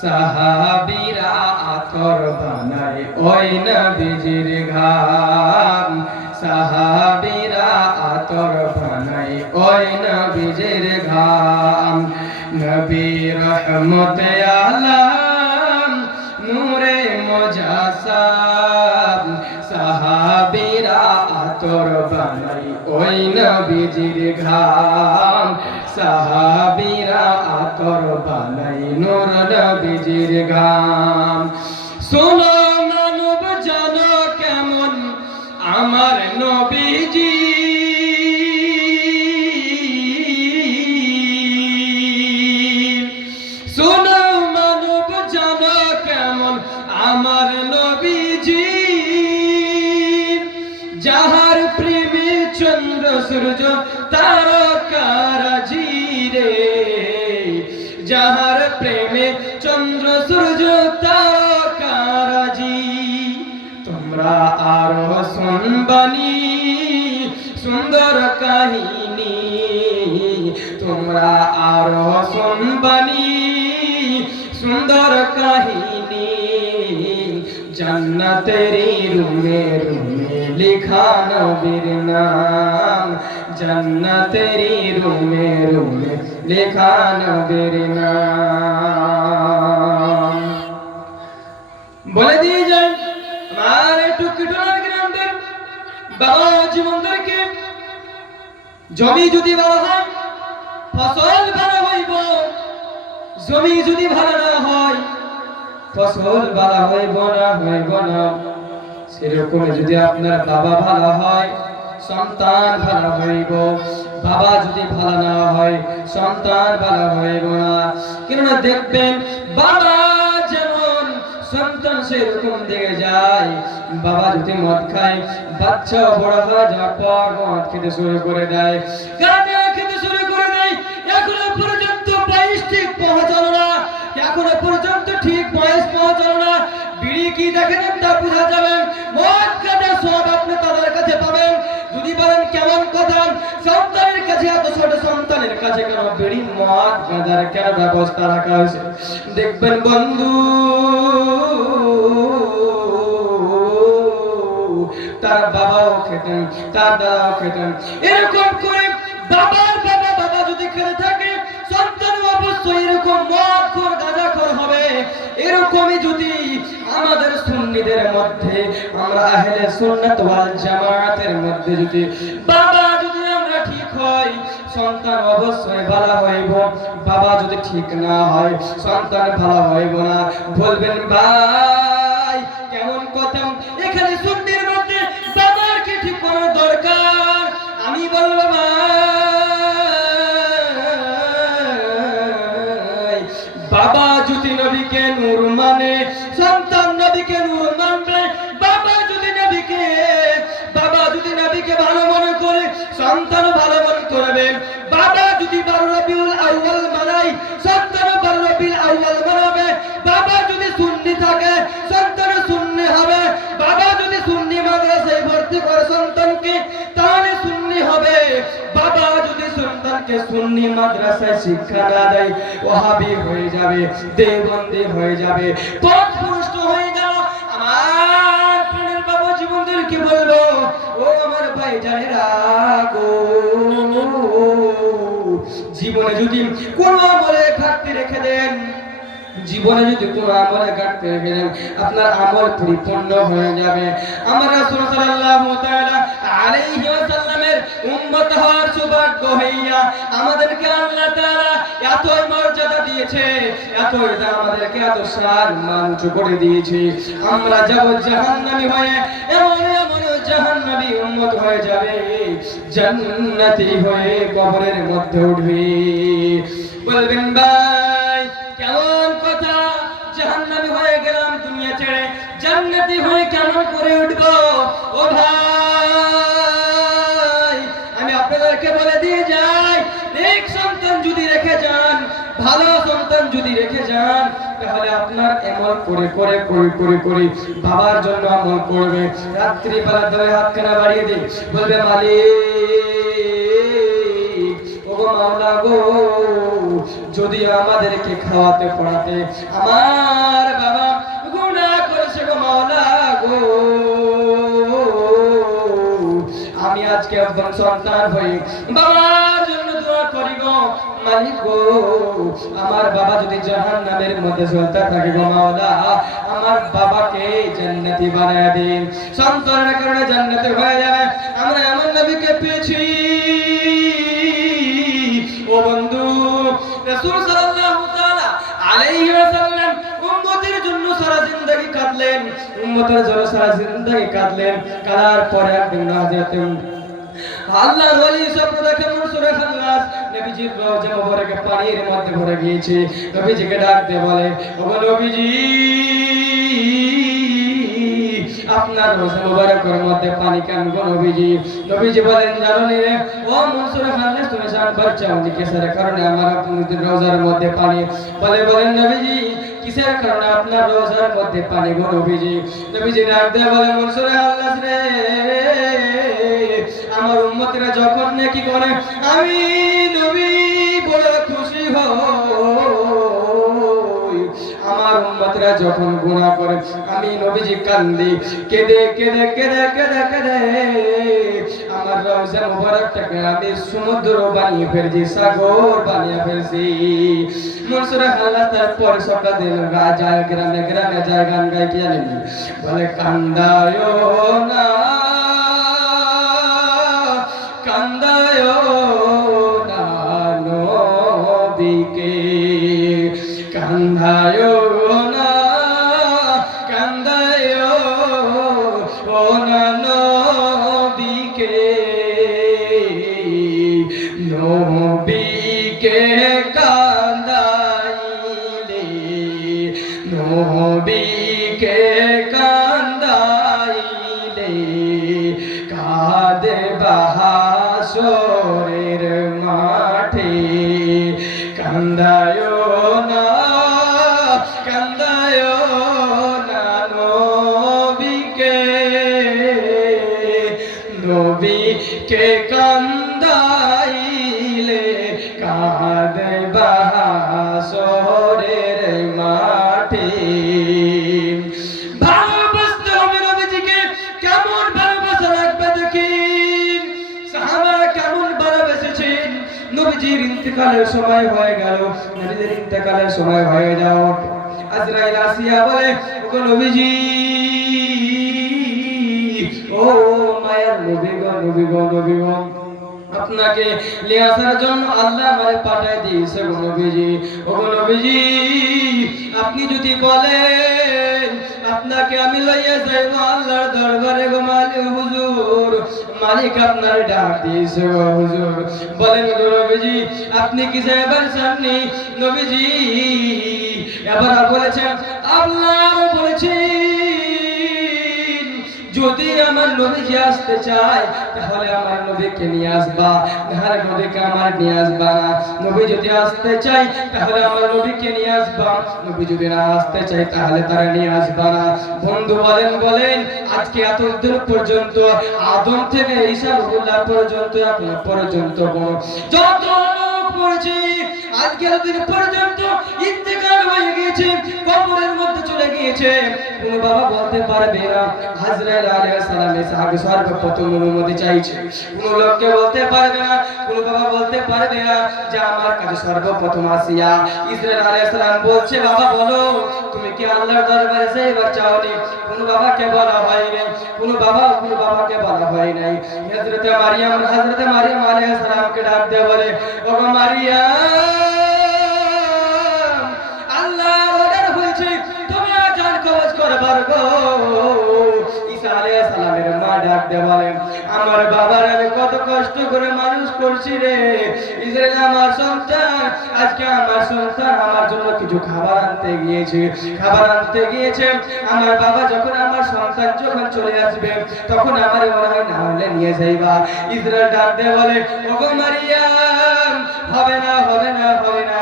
সাহাবিরা আতর বানায়, ওই নবীজির ঘাম। সাহাবিরা আতর বানায়, ওই নবীজির ঘাম। নবী রহমত আলম, নূরে মুজাসাম। সাহাবিরা আতর বানাই ওই নবীজির ঘাম। সাহাবিরা আতর বানাই নূর বিজির ঘাম শোনো আরও শুনবানি সুন্দর কাহিনী, জান্নাতেরি রুমে রুমে লিখা নবীর নাম। জান্নাতেরি রুমে রুমে লিখা নবীর নাম। বলে দিয়ে যান, আমার একটু কিটনার গ্রামদের বাবা জীবনদেরকে জমি যদি ভালো হয় ফসল ভালো হইব, জমি যদি ভালো না হয়, ফসল ভালো হইব না হইব না। সেরকম যদি আপনার বাবা ভালো হয়, সন্তান ভালো হইব। বাবা যদি ভালো না হয়, সন্তান ভালো হইব না। কেননা দেখবেন, বাবা যেমন সন্তান সেরকম দিকে যায়, বাবা যদি মদ খায় বাচ্চা বড় হয়ে যাওয়ার পর মদ খেতে শুরু করে দেয়। কাছে এত ছোট সন্তানের কাছে কেন বিড়ি মদ, গাঁজার কেন ব্যবস্থা রাখা হয়েছে। দেখবেন বন্ধু, তার বাবাও খেতেন, তার দাদাও খেতেন। এরকম করে বাবার বাবা বাবা যদি খেতে থাকে, সন্তান অবশ্যই এরকম মদ খোর গাঁজা খোর হবে। এরকমই যদি আমাদের সুন্নিদের মধ্যে, আমরা আহলে সুন্নাত ওয়াল জামায়াতের মধ্যে যদি বাবা সন্তান অবশ্যই ভালো হইব। বাবা যদি ঠিক না হয়, সন্তান ভালো হইব না। বলবেন, ভাই, কেমন কথা? এখানে সুন্নির মধ্যে বাবার কি ঠিক করার দরকার? আমি বলব বাবা যদি নবীকে নূর মানে সুন্নি মাদ্রাসায় শিক্ষা দেয়, ওহাবি হয়ে যাবে দেবন্দি হয়ে যাবে পথ হয়ে গেল আমার প্রাণের বাবা জীবনদের কি বলব ও আমার ভাই জানেরা গো, জীবনে যদি কোনো আমলে ঘাটতি রেখে দেন জীবনে যদি কোনো আমলে রেখে দেন আপনার আমল পরিপূর্ণ হয়ে যাবে। আমার রাসূল সাল্লাল্লাহু তাআলা আলাইহি ওয়াসাল্লামের উম্মত হওয়ার সৌভাগ্য হইয়া আমাদেরকে আল্লাহ তাআলা এতই মর্যাদা দিয়েছে, এতই দাম আমাদেরকে এত মাঞ্চ করে দিয়েছে। আমরা যাব জাহান্নামী হয়ে, এমন এমন জাহান্নামী উম্মত হয়ে যাবে, জান্নাতি হয়ে কবরের মধ্যে উঠবে। বলবেন ভাই জান্নাতি হয়ে কেমন করে উঠবো? ও ভাই, আমি আপনাদেরকে বলে দিয়ে যাই এক সন্তান যদি রেখে যান, ভালো সন্তান যদি রেখে যান, তাহলে আপনার করে করে করে করে করে বাবার জন্য আমল করবে। ধরে কেনা বাড়িয়ে দিই বলবে, মালিক ও গো মাওলা গো, যদি আমাদেরকে খাওয়াতে, পড়াতে, আমার বাবা আজকে একজন সন্তান হই। বাবার জন্য দোয়া করি গো, মালিক গো, আমার বাবা যদি জাহান নামের মধ্যে জ্বলতে থাকে গো মাওলা, আমার বাবাকে জান্নাতি বানায় দিন। সন্তানের কারণে জান্নাতে হয়ে যাবে। আমরা এমন নবীকে পেয়েছি। ও বন্ধু, রাসূল সাল্লাল্লাহু তাআলা আলাইহি ওয়াসাল্লাম উম্মতের জন্য সারা জিন্দেগি কাঁদলেন। উম্মতের জন্য সারা জিন্দেগি কাঁদলেন। কাঁদার পরে একদিন হযরত আল্লাহর ওলি স্বপ্ন দেখে মনসুরে খাল্লাস নবীজির রওজা মোবারকে পানির মধ্যে ভরে গিয়েছে। নবীজিকে ডাক দিয়ে বলে, ওগো নবীজি, আপনার রোজা মোবারকের মধ্যে পানি কেন গো নবীজি? নবীজি বলেন জানো নি রে, ও মনসুরে খাল্লাস তুমি জানবার চাও নি কিসের কারণে আমার আপনাদের রোজার মধ্যে পানি? বলে, বলেন নবীজি, কিসের কারণে আপনার রোজার মধ্যে পানি গো নবীজি? নবীজি ডাক দিয়ে বলে মনসুরে খাল্লাস রে আমার উম্মতেরা যখন নাকি করে, আমি নবী বড় খুশি হই। আমার উম্মতরা যখন গুনাহ করে, আমি নবীজি কান্দি, কেঁদে কেঁদে কেঁদে কেঁদে কেঁদে। আমার রওজা মুবারকটাকে আমি সমুদ্র বানিয়ে ফেলছি, সাগর বানিয়ে ফেলছি। মনসুরা হাল্লা তারপর সকাল দিন রাজা, গ্রামে গ্রামে যায় গান গাই জানেন বলে কান্দায় না। নবীকে কান্দাইলে কাঁদে বাহাসরের মাঠে ভালোবাসতে হবে কেমন ভালোবাসা লাগবে দেখেন সাহাবারা কেমন ভালোবেসেছেন নবীজির ইন্তেকালের সময় হয়ে গেল ইন্তেকালের সময় হয়ে যাও। আজরাইল আসিয়া বলে, ওগো নবীজি, ও মায়ের নবী গো নবী গো নবী গো, আপনাকে নিয়ে আসার জন্য আল্লাহ আমারে পাঠায় দিয়েছে গো নবীজি। ও নবীজি, আপনি যদি বলেন আপনাকে আমি লইয়া যাইব, আল্লাহর দরবারে গো মালিক হুজুর। মালিক আপনার ডাক দিয়েছে গো হুজুর। বলেন গো নবীজি, আপনি কি যাইবেন সামনে নবীজি, এবার বলেছেন, আল্লাহ বলেছেন যদি আমার নবীজি আসতে চায়, তাহলে আমার নবীকে নিয়ে আসবা। নাহলে নবীকে আমার নিয়ে আসবা না। নবী যদি আসতে চাই তাহলে আমার নবীকে নিয়ে আসবা। নবী যদি না আসতে চাই তাহলে তারা নিয়ে আসবা না। বন্ধু বলেন বলেন, আজকে এত দূর পর্যন্ত, আদম থেকে রুহুল্লাহ পর্যন্ত, এখন পর্যন্ত যত লোক পড়েছে আজকের দিন পর্যন্ত ইন্তেকাল হয়ে গিয়েছে, কবরের মধ্যে চলে গিয়েছে। কোন বাবা বলতে পারবে না, হাজরাইল আলাইহিস সালাম এসে আগে সর্বপ্রথম অনুমতি চাইছে। কোন লোককে বলতে পারবে না, কোন বাবা বলতে পারবে না যে আমার কাছে সর্বপ্রথম আসিয়া ইসরাইল আলাইহিস সালাম বলছে, বাবা, বলো, তুমি কি আল্লাহর দরবারে যাইবার চাওনি? কোন বাবাকে বলা হয়নি, কোন বাবা, কোন বাবাকে বলা হয় নাই। হযরতে মারিয়াম হযরতে মারিয়াম আলাইহিস সালামকে ডাক দিয়ে বলে, ওগো মারিয়াম মা বলেন, আমার বাবার আমি কত কষ্ট করে মানুষ করছি রে। ইসরায়েল আমার সন্তান, আজকে আমার সন্তান আমার জন্য কিছু খাবার আনতে গিয়েছে। খাবার আনতে গিয়েছে, আমার বাবা যখন আমার সন্তান যখন চলে আসবে, তখন আমার মনে হয়, না হলে নিয়ে যাইবা। ইসরায়েল ডাক দিয়ে বলে, ওগো মারিয়াম, হবে না হবে না হবে না।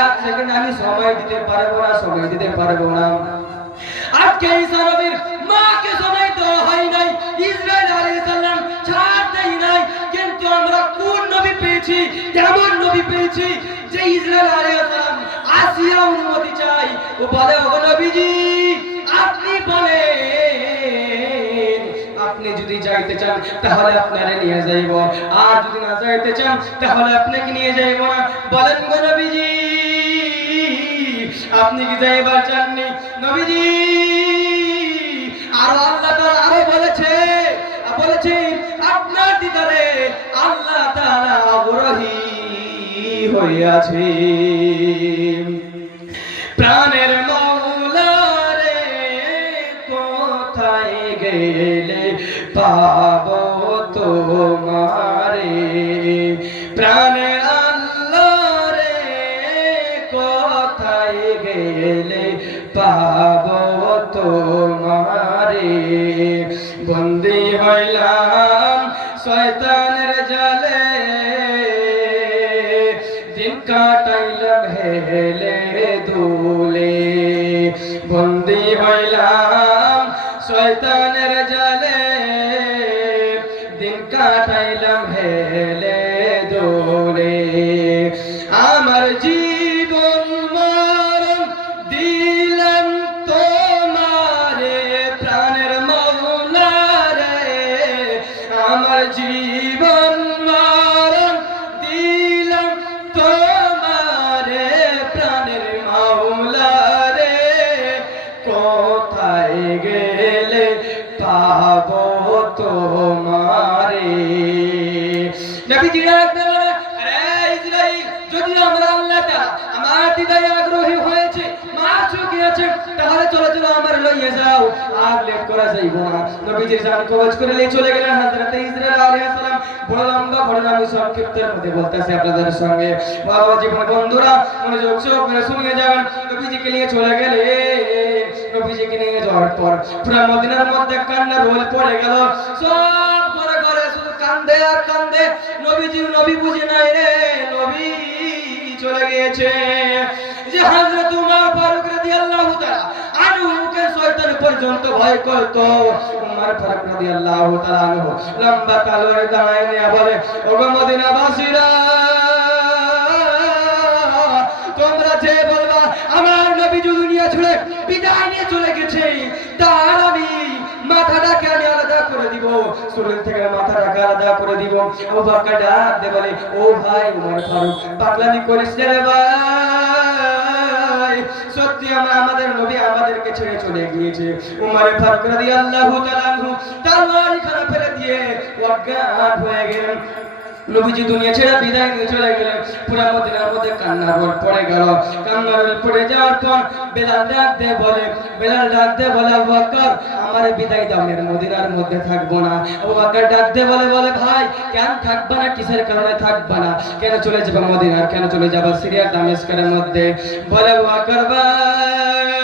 এক সেকেন্ড আমি সময় দিতে পারব না, সময় দিতে পারব না। আজকে ঈসা নবীর মাকে সময় দেওয়া হয় নাই। ইসরায়েল আলাইহিস সালাম ছাড় নাই। কিন্তু আমরা কোন নবী পেয়েছি? তেমন নবী পেয়েছি? যে ইসরায়েল আলাইহিস সালাম আসিয়া অনুমতি চাই ও বলে ও নবীজি, আপনি বলেন, আপনি যদি যাইতে চান, তাহলে আপনারে নিয়ে যাইব। আর যদি না যাইতে চান, তাহলে আপনাকে নিয়ে যাইব না। বলেন গো নবীজি, আপনি কি যাইবার চাননি? নবীজি, আরও বলেছে বলেছে আপনার দিদারে তাআলা আগ্রহী হইয়াছে। প্রাণের মৌলারে কোথায় গেলে পাব নবীজির জান কবজ করে নিয়ে চলে গেলেন হযরত ইসরাইল আলাইহিস সালাম। বড় লম্বা ঘটনা আমি সংক্ষিপ্তের মধ্যে বলতেছি আপনাদের সঙ্গে। বাবা জীবন বন্ধুরা, মনোযোগ সহ করে শুনিয়ে যাবেন। নবীজিকে নিয়ে চলে গেলে, নবীজিকে নিয়ে যাওয়ার পর পুরো মদিনার মধ্যে কান্না রোল পড়ে গেল। সব ঘরে ঘরে শুধু কান্দে আর কান্দে। নবীজি নবী বুঝে নাই রে, নবী চলে গিয়েছে। যে হযরত উমর ফারুক রাদিয়াল্লাহু তাআলা শয়তান পর্যন্ত ভয় করত। উমর ফারুক রাদিয়াল্লাহু তাআলা আনহু লম্বা কালোরে দাঁড়ায় নিয়ে বলে, ওগো মদিনাবাসীরা, তোমরা যে বলবা, আমার নবী যে দুনিয়া ছেড়ে বিদায় নিয়ে চলে গেছে, তার আমি মাথাটাকে আমি আলাদা করে দিব শরীর থেকে মাথাটাকে আলাদা করে দিব। ও বাক্কা ডাক ও ভাই, উমর ফারুক, পাগলামি করিস রে ভাই। আমরা আমাদের নবী আমাদেরকে ছেড়ে চলে গিয়েছে। উমর ফারুক রাদিয়াল্লাহু তাআলা আনহু তরবারি খানা ফেলে দিয়ে অজ্ঞান হয়ে গেলেন। নবীজি দুনিয়া ছেড়ে বিদায় নিয়ে চলে গেলেন। পুরা মদিনার মধ্যে কান্নার রোল পড়ে গেল। কান্নার রোল পড়ে যাওয়ার পর বেলাল ডাক দে বলে, বেলাল ডাক দে বলে, আবু বকর, আমার বিদায় দাও, আমি মদিনার মধ্যে থাকব না। আবু বকর ডাক দে বলে বলে ভাই, কেন থাকবা না? কিসের কারণে থাকবা না? কেন চলে যাবা মদিনার? কেন চলে যাবা সিরিয়ার দামেস্কের মধ্যে? বলে, আবু বকর ভাই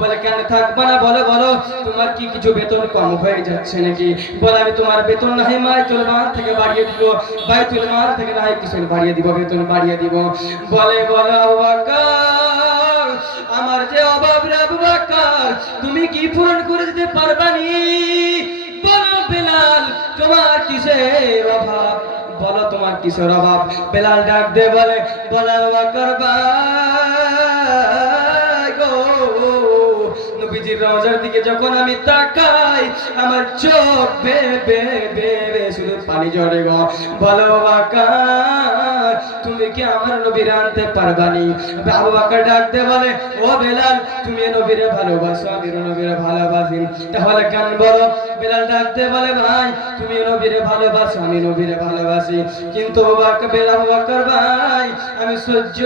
বলে, কেন থাকব না? বলো বলো, তোমার কি কিছু বেতন কম হয়ে যাচ্ছে নাকি? বলে, আমি তোমার বেতন নাই মাইতুল মাল থেকে বাড়িয়ে দিব। বাইতুল মাল থেকে নাই কিছু বাড়িয়ে দিব? বেতন বাড়িয়ে দিব। বলে, বলো আমার যে অভাব তুমি কি পূরণ করে দিতে পারবানি বলো, বেলাল, তোমার কিসের অভাব? বলো, তোমার কিসের অভাব? বেলাল ডাক দে বলে বলে, আবু নবীজির রওজার দিকে যখন আমি তাকাই, আমার চোখ বে বে বে বে, শুধু পানি জড়ে গো। বলো বাকার তুমি কি আমার নবীর আনতে পারবানি? আবু বাকার ডাক দে বলে, ও বেলাল, তুমি নবীরে ভালোবাসো আমি নবীরে ভালোবাসি। তাহলে কেন বলো, বেলাল ডাক দে বলে, ভাই, তুমি নবীরে ভালোবাসো, আমি নবীরে ভালোবাসি। কিন্তু বাক, বেলাল বাকার, ভাই, আমি সহ্য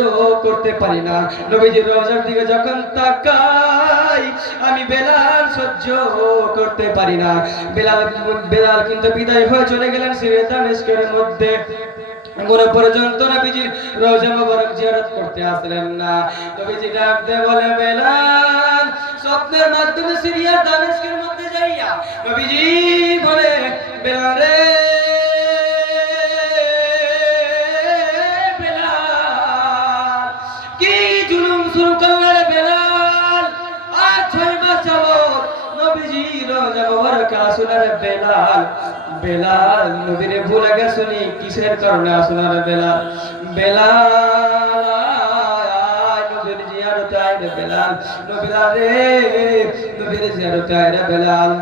করতে পারি না। নবীজির রওজার দিকে যখন তাকাই, আমি বেলাল সহ্য করতে পারি না। বেলাল বেলাল কিন্তু বিদায় হয়ে চলে গেলেন সিরিয়া দামেস্কের মধ্যে। এখনও পর্যন্ত নবীজির রওজা মোবারক জিয়ারত করতে আসলেন না। নবীজি ডাক দিয়ে বলে, বেলাল, স্বপ্নের মাধ্যমে সিরিয়া দামেস্কের মধ্যে যাইয়া। নবীজি বলে, বেলাল রে, বেলাল, কি জুলুম শুরু করলে বেলাল? আজ ছয় মাস যাবত নবীজি রোজা মোবারক তোমাকে আসলে বেলাল। বেলাল, নবীরে ভুলে গেছনি কিসের কারণে আসলে বেলাল? বেলাল নবীর জিয়ারতে আইরে বেলাল। নবীরা রে নবীর জিয়ারতে আইরে বেলাল।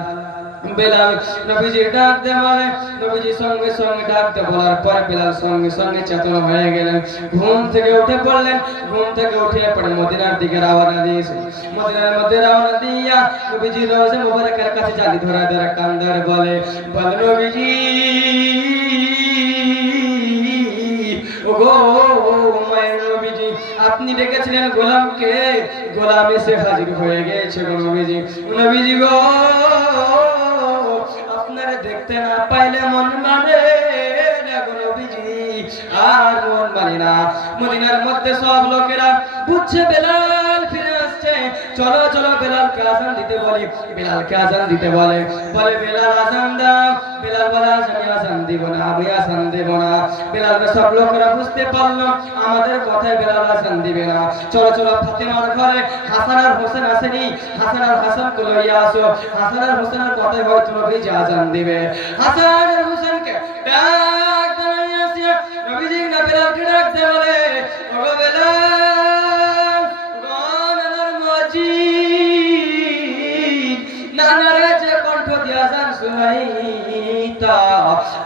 বেলাল নবীজি ডাকতে বলে, নবীজি সঙ্গে সঙ্গে ডাকতে বলার পর বেলাল সঙ্গে সঙ্গে চেতন হয়ে গেলেন। ঘুম থেকে উঠে পড়লেন। ঘুম থেকে উঠে পড়ে মদিনার দিকে রওনা দিয়েছে। মদিনার মধ্যে রওনা দিয়া নবীজি রোজে মুবারকের কাছে জালি ধরা ধরে কান্দার বলে বলে, নবীজি, ওগো আপনি ডেকেছিলেন গোলামকে। গোলাম এসে হাজির হয়ে গেছে নবীজি। নবীজি গো দেখতে না পাইলে মন মানে আর মন মানে না। মদিনার মধ্যে সব লোকেরা বুঝছে আসছে চলো চলো, বেলালকে আজান দিতে বলি। বেলালকে আজান দিতে বলে। বলে, বেলাল, আজান দাও। বেলাল বলে, আমি আজান দিব না, আমি আজান দেব না। বেলাল সব লোকেরা বুঝতে পারল, আমাদের কথায় বেলাল আজান দিবে না। চলো চলো, ফাতিমার ঘরে হাসান আর হোসেন আসেনি। হাসান আর হাসান কে লইয়া আসো। হাসান আর হোসেনের কথায় হয়তো নবীজি আজান দিবে। হাসান আর হোসেনকে ডাক দিয়ে আসিয়া নবীজি না বেলালকে ডাক দে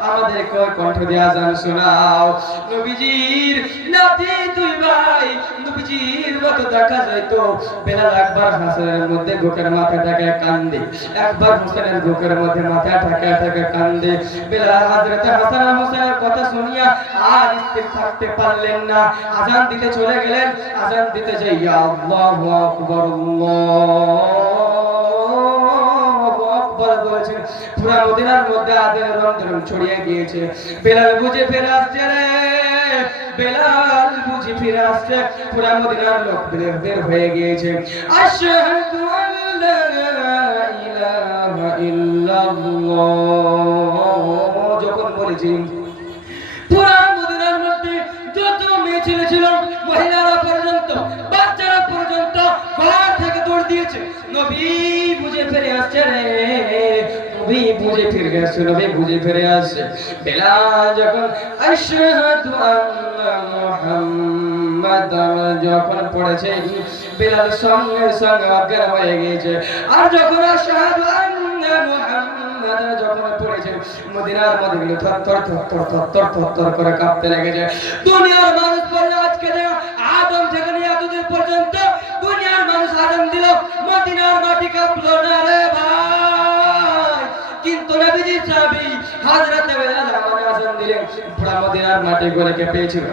আমাদের কণ্ঠ আজান শোনাও। নবীজির নাতি দুই ভাই, নবীজির মতো দেখা বেলাল একবার হাসানের মধ্যে বুকের মাথা কান্দে। একবার বুকের মধ্যে মাথা কান্দে। বেলাল হাসান হোসেনের কথা শুনিয়া আর স্থির থাকতে পারলেন না। আজান দিতে চলে গেলেন। আজান দিতে যাইয়া আল্লাহু আকবার, আল্লাহু। পুরা মদিনার মধ্যে আদের রন্ধন ছড়িয়ে গিয়েছে। বেলাল বুঝে ফিরে আসছে রে। বেলাল বুঝে ফিরে আসছে। পুরা মদিনার লোক বের হয়ে গিয়েছে। আশহাদু আল্লা ইলাহা ইল্লাল্লাহ। যখন বলেছি, পুরা মদিনার মধ্যে যত মেয়ে ছেলে ছিল, মহিলারা পর্যন্ত, বাচ্চারা পর্যন্ত ঘর থেকে দৌড় দিয়েছে। নবী বুঝে ফিরে আসছে রে। বুঝে ফিরে গেছে নবী বুঝে ফিরে আসে। বেলা যখন আশহাদু আল্লাহ মুহাম্মাদ যখন পড়েছে, বেলাল সঙ্গে সঙ্গে অজ্ঞান হয়ে গেছে আর যখন আশহাদু আন্না মুহাম্মাদ যখন পড়েছে, মদিনার মধ্যে থর থর থর থর থর থর করে কাঁপতে লেগেছে। দুনিয়ার মানুষ বলে, আজকে এই গোড়াকে পেয়েছিল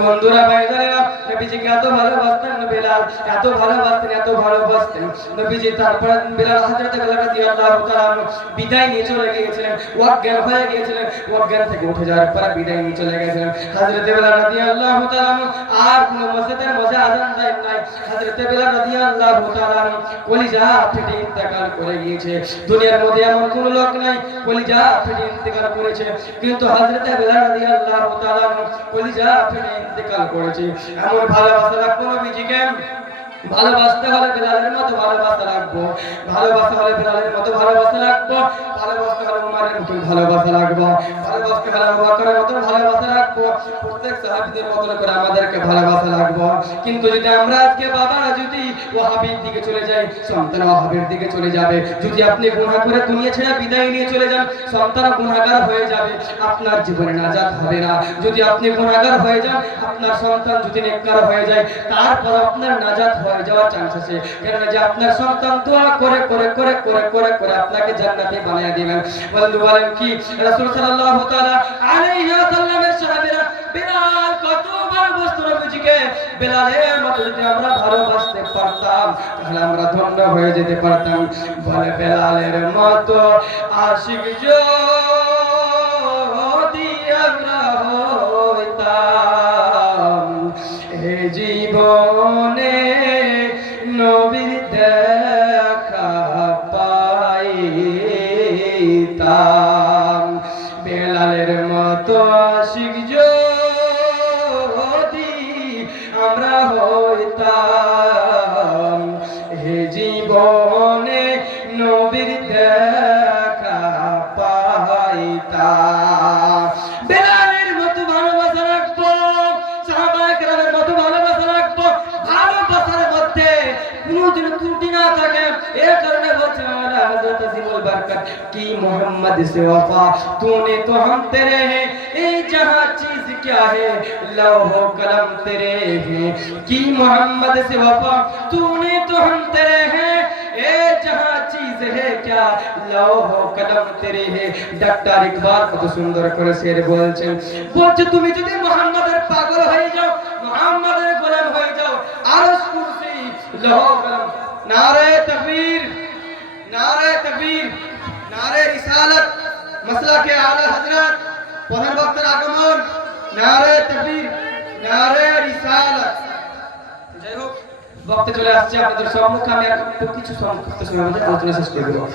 বন্ধুরা ভাই জানেরা নবীজিকে এত ভালোবাসতেন বেলাল, এত ভালোবাসতেন এত ভালোবাসতেন। নবীজি তারপর বেলাল বেলাল তাআলা বিদায় নিয়ে চলে গিয়েছিলেন, অজ্ঞান হয়ে গিয়েছিলেন। অজ্ঞান থেকে উঠে যাওয়ার পর বিদায় নিয়ে চলে হযরত বেলাল রাদিয়াল্লাহু তাআলা আর মসজিদের মধ্যে আজান দেন নাই। বেলাল রাদিয়াল্লাহু তাআলা কলিজা ফেটে ইন্তেকাল করে গিয়েছে। দুনিয়ার মধ্যে এমন কোন লোক নাই, কলিজা ফেটে ইন্তেকাল করেছে। কিন্তু হযরত বেলাল রাদিয়াল্লাহু তাআলা কলিজা ফেটে ইন্তেকাল করেছে। এমন ভালোবাসা রাখব নবীজিকে ভালোবাসতে হলে বেলালের মতো ভালোবাসা রাখব। ভালোবাসা হলে বেলালের মতো ভালোবাসা রাখব। ভালোবাসতে উমারের মতো ভালোবাসা রাখব। ভালোবাসতে আবু বকরের মতো ভালোবাসা রাখব। প্রত্যেক সাহাবীদের মতো করে আমাদেরকে ভালোবাসা রাখব। কিন্তু যদি আমরা আজকে বাবারা যদি ওয়াহাবির দিকে চলে যাই, সন্তান ওয়াহাবের দিকে চলে যাবে। যদি আপনি গুনাহ করে দুনিয়া ছেড়ে বিদায় নিয়ে চলে যান, সন্তান গুনাহগার হয়ে যাবে। আপনার জীবনে নাজাত হবে না। যদি আপনি গুনাহগার হয়ে যান, আপনার সন্তান যদি নেককার হয়ে যায়, তারপর আপনার নাজাত হয়ে যাওয়ার চান্স আছে। কেননা যে আপনার সন্তান দোয়া করে করে করে করে করে করে আপনাকে জান্নাতে বানিয়ে দিবেন। বন্ধু বলেন কি? রাসূল সাল্লাল্লাহু তাআলা আলাইহি ওয়াসাল্লামের সাহাবীরা বেলাল বেলালের মতো যদি আমরা ভালোবাসতে পারতাম, তাহলে আমরা ধন্য হয়ে যেতে পারতাম। বলে বেলালের মতো আশিক যদি আমরা হইতাম এ জীবনে পাইতাম বেলালের মতো আশিক যদি আমরা হইতাম হে জীবনে মোহাম্মদ से वफा तूने तो हम तेरे हैं ए जहां चीज क्या है लौह कलम तेरे हैं की मोहम्मद से वफा तूने तो हम तेरे हैं ए जहां चीज है क्या लौह कलम तेरे हैं ডাক্তার ইকবাল কত সুন্দর করে শের বলছেন বলছে তুমি যদি মোহাম্মদের পাগল হয়ে যাও মোহাম্মদের গোলাম হয়ে যাও আরশ কুরসি লৌহ কলম নারে তাকবীর নারে নারে রিসালাত মাসলা কে আলা হযরত প্রধান বক্তার আগমন নারে তাকবীর নারে রিসালাত যাই হোক বক্তা চলে আসছে আপনাদের সম্মুখে আমি আর একটু কিছু সংক্ষিপ্ত সময়ের মধ্যে আলোচনা শেষ করে দেবো